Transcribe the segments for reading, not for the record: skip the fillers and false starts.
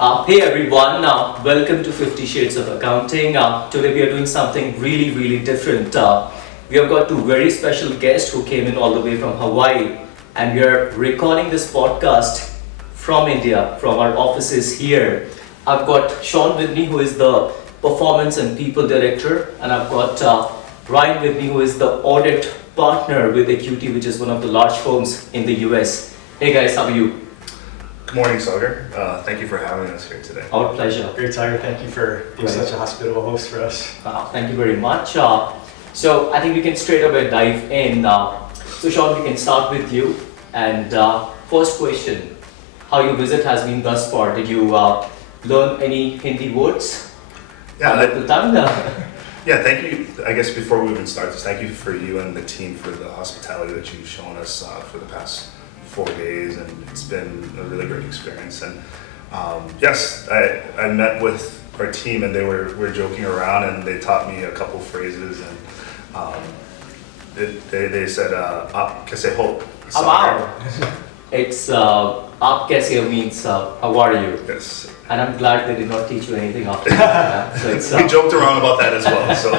Hey everyone, welcome to 50 Shades of Accounting. Today we are doing something really different. We have got two very special guests who came in all the way from Hawaii, and we are recording this podcast from India, from our offices here. I've got Sean with me, who is the Performance and People Director, and I've got Ryan with me, who is the Audit Partner with AQT, which is one of the large firms in the US. Hey guys, how are you? Good morning, Sagar. Thank you for having us here today. Our pleasure. Great, Tiger. Thank you for being such a hospitable host for us. Thank you very much. So I think we can straight away dive in. So Sean, we can start with you. And first question, how your visit has been thus far? Did you learn any Hindi words? Yeah, Yeah, thank you. I guess before we even start this, thank you for you and the team for the hospitality that you've shown us for the past 4 days, and it's been a really great experience. And yes, I met with our team, and we were joking around, and they taught me a couple phrases, and they said "Aap kaise ho?" Wow. It's "Aap kaise ho" means how are you? Yes. And I'm glad they did not teach you anything after that. So it's, we joked around about that as well. So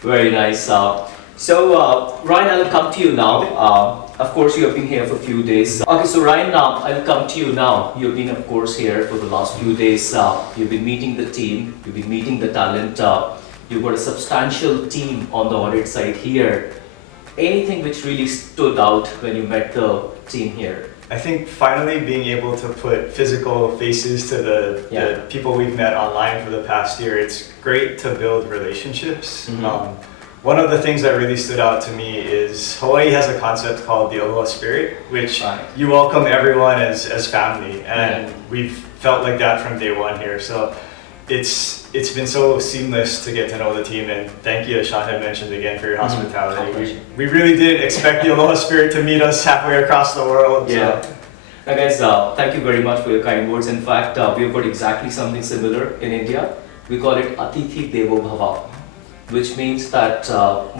very nice. Ryan, I'll come to you now. Of course, you have been here for a few days. Okay, so Ryan, I'll come to you now. You've been, of course, here for the last few days. You've been meeting the team. You've been meeting the talent. You've got a substantial team on the audit side here. Anything which really stood out when you met the team here? I think finally being able to put physical faces to the people we've met online for the past year, it's great to build relationships. Mm-hmm. One of the things that really stood out to me is Hawaii has a concept called the Aloha Spirit, which you welcome everyone as family, and we've felt like that from day one here. So it's been so seamless to get to know the team, and thank you, as Sean had mentioned again, for your hospitality. We really didn't expect the Aloha Spirit to meet us halfway across the world. Yeah. So. Now guys, thank you very much for your kind words. In fact, we've got exactly something similar in India. We call it Atithi Devo Bhava, which means that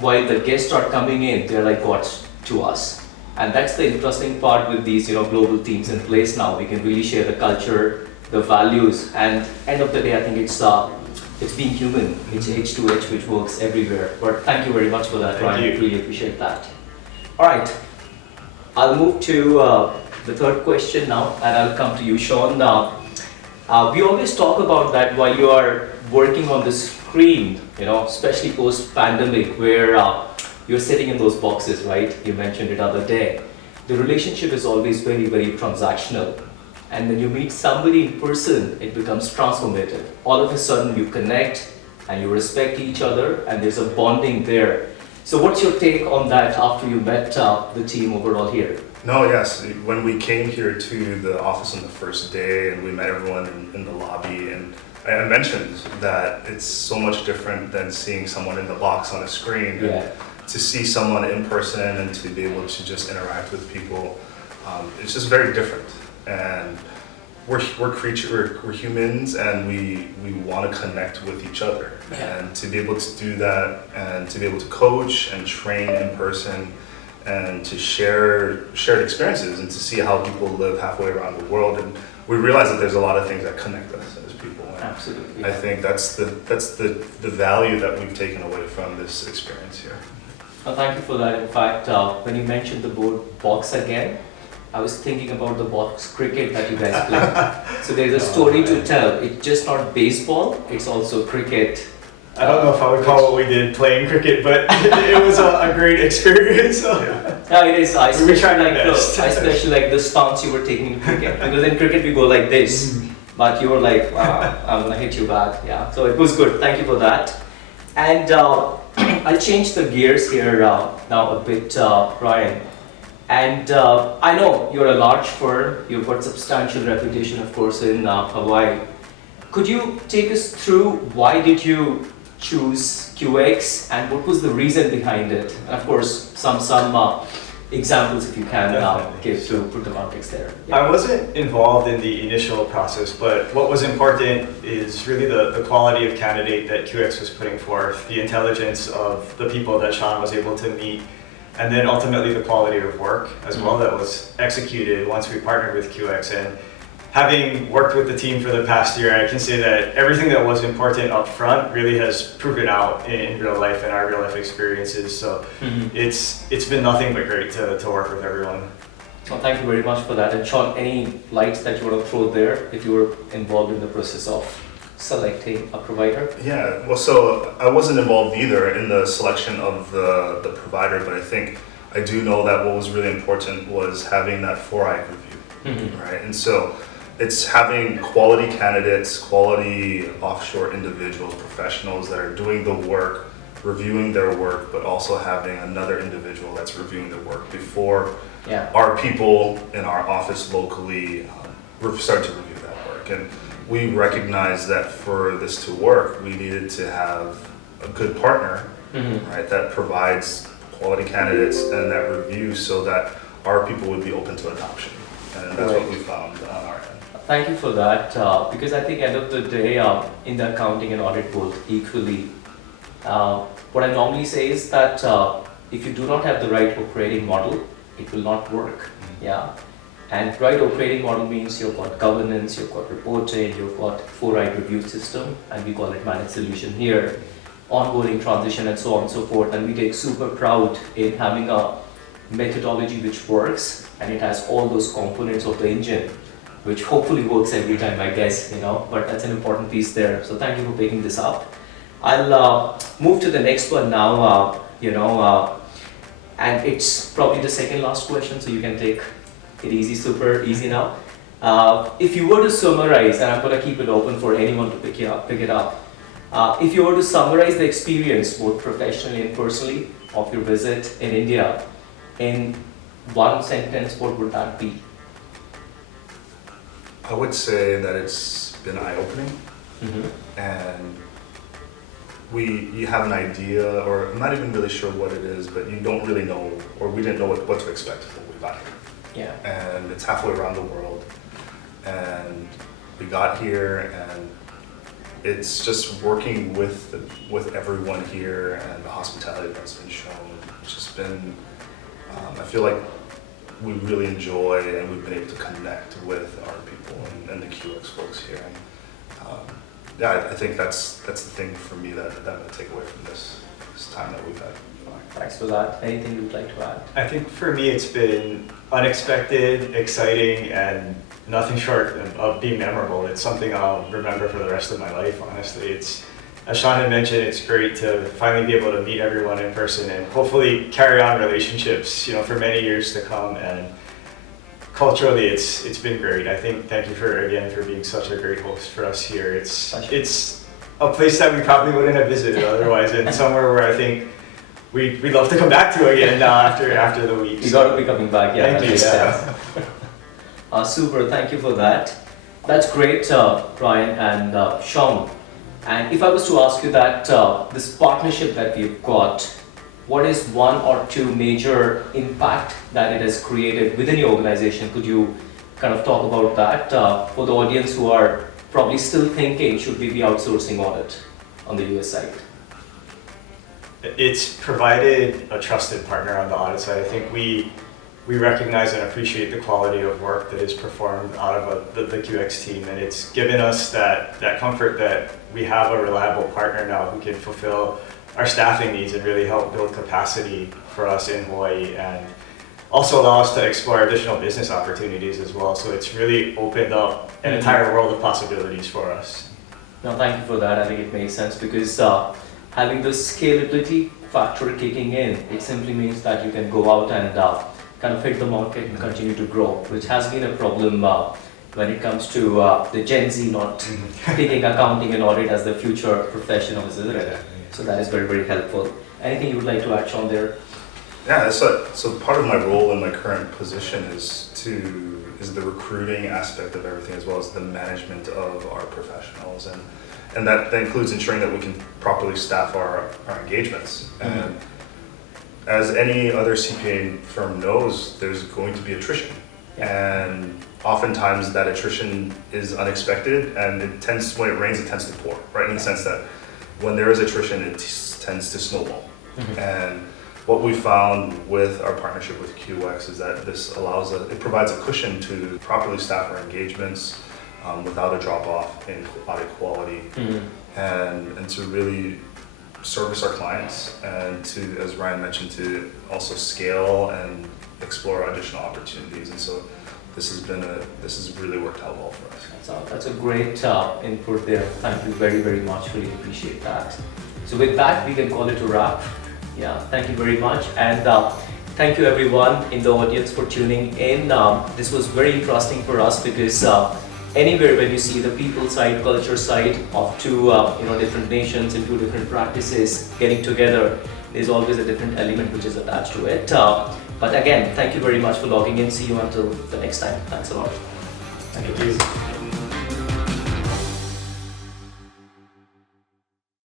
while the guests are coming in, they're like gods to us. And that's the interesting part with these global teams in place now. We can really share the culture, the values, and end of the day, I think it's being human. It's H2H, which works everywhere. But thank you very much for that, Ryan. I really appreciate that. All right, I'll move to the third question now, and I'll come to you, Sean. We always talk about that while you are working on the screen, especially post-pandemic, where you're sitting in those boxes, right? You mentioned it other day. The relationship is always very transactional. And when you meet somebody in person, it becomes transformative. All of a sudden you connect and you respect each other, and there's a bonding there. So what's your take on that after you met the team overall here? No, yes. When we came here to the office on the first day, and we met everyone in the lobby, and I mentioned that it's so much different than seeing someone in the box on a screen. Yeah. To see someone in person and to be able to just interact with people, it's just very different. And we're humans, and we want to connect with each other. Yeah. And to be able to do that, and to be able to coach and train in person, and to share shared experiences, and to see how people live halfway around the world, and we realize that there's a lot of things that connect us as people. And absolutely. I think that's the value that we've taken away from this experience here. Well, thank you for that. In fact, when you mentioned the word box again, I was thinking about the box cricket that you guys play. So there's a story to tell. It's just not baseball, it's also cricket. I don't know if I would call what we did playing cricket, but it was a great experience. Yeah, it is. I especially like the stance you were taking in cricket. Because in cricket we go like this, but you were like, wow, I'm gonna hit you back. Yeah, so it was good. Thank you for that. And I'll change the gears here now a bit, Ryan. And I know you're a large firm. You've got substantial reputation, of course, in Hawaii. Could you take us through why did you choose QX, and what was the reason behind it? And of course, some examples if you can give to put the context there. Yeah. I wasn't involved in the initial process, but what was important is really the quality of candidate that QX was putting forth, the intelligence of the people that Sean was able to meet, and then ultimately the quality of work as well that was executed once we partnered with QX. And having worked with the team for the past year, I can say that everything that was important up front really has proven out in real life and our real life experiences. So it's been nothing but great to work with everyone. Well, thank you very much for that. And Sean, any lights that you want to throw there if you were involved in the process of selecting a provider? Yeah, well, so I wasn't involved either in the selection of the provider, but I think I do know that what was really important was having that 4-eye review, right? And so it's having quality candidates, quality offshore individuals, professionals that are doing the work, reviewing their work, but also having another individual that's reviewing their work before our people in our office locally start to review that work. And we recognized that for this to work, we needed to have a good partner, right, that provides quality candidates and that review so that our people would be open to adoption. And that's what we found on our end. Thank you for that, because I think end of the day, in the accounting and audit both equally, what I normally say is that if you do not have the right operating model, it will not work. And right operating model means you've got governance, you've got reporting, you've got 4-eye review system, and we call it managed solution here, onboarding, transition, and so on and so forth. And we take super proud in having a methodology which works, and it has all those components of the engine, which hopefully works every time, I guess, but that's an important piece there. So thank you for picking this up. I'll move to the next one now, and it's probably the second last question, so you can take it easy, super easy now. If you were to summarize, and I'm going to keep it open for anyone to pick it up. If you were to summarize the experience, both professionally and personally, of your visit in India in one sentence, what would that be? I would say that it's been eye-opening, and you have an idea, or I'm not even really sure what it is, but you don't really know, or we didn't know what to expect when we got here. And it's halfway around the world, and we got here, and it's just working with everyone here and the hospitality that's been shown. It's just been, I feel like we really enjoy, and we've been able to connect with our people and the QX folks here. And I think that's the thing for me that I'm going to take away from this time that we've had. Thanks for that. Anything you'd like to add? I think for me it's been unexpected, exciting, and nothing short of being memorable. It's something I'll remember for the rest of my life, honestly. It's, as Sean had mentioned, it's great to finally be able to meet everyone in person and hopefully carry on relationships, for many years to come. And culturally, it's been great. I think thank you for being such a great host for us here. It's a place that we probably wouldn't have visited otherwise, and somewhere where I think we'd love to come back to again after the week. You got to be coming back, Thank you. Super, thank you for that. That's great, Brian and Sean. And if I was to ask you that this partnership that we've got, what is one or two major impact that it has created within your organization? Could you kind of talk about that for the audience who are probably still thinking, should we be outsourcing audit on the US side? It's provided a trusted partner on the audit side. I think we recognize and appreciate the quality of work that is performed out of the QX team, and it's given us that comfort that we have a reliable partner now who can fulfill our staffing needs and really help build capacity for us in Hawaii, and also allow us to explore additional business opportunities as well. So it's really opened up an entire world of possibilities for us. No, thank you for that. I think it makes sense because having the scalability factor kicking in, it simply means that you can go out and kind of hit the market and continue to grow, which has been a problem when it comes to the Gen Z not taking accounting and audit as the future professionals, isn't it? So that is very, very helpful. Anything you would like to add, Sean, there? Yeah, so part of my role in my current position is the recruiting aspect of everything, as well as the management of our professionals, and that includes ensuring that we can properly staff our engagements. And as any other CPA firm knows, there's going to be attrition, and oftentimes that attrition is unexpected, and when it rains, it tends to pour, right? In the sense that when there is attrition, it tends to snowball. And what we found with our partnership with QX is that this it provides a cushion to properly staff our engagements without a drop off in audit quality, and to really service our clients, and to, as Ryan mentioned, to also scale and explore additional opportunities. And so this has really worked out well for us. That's a great input there. Thank you very, very much. Really appreciate that. So with that, we can call it a wrap. Yeah, thank you very much. And thank you everyone in the audience for tuning in. This was very interesting for us because anywhere when you see the people side, culture side of two different nations and two different practices getting together, there's always a different element which is attached to it. But again, thank you very much for logging in. See you until the next time. Thanks a lot. Thank you.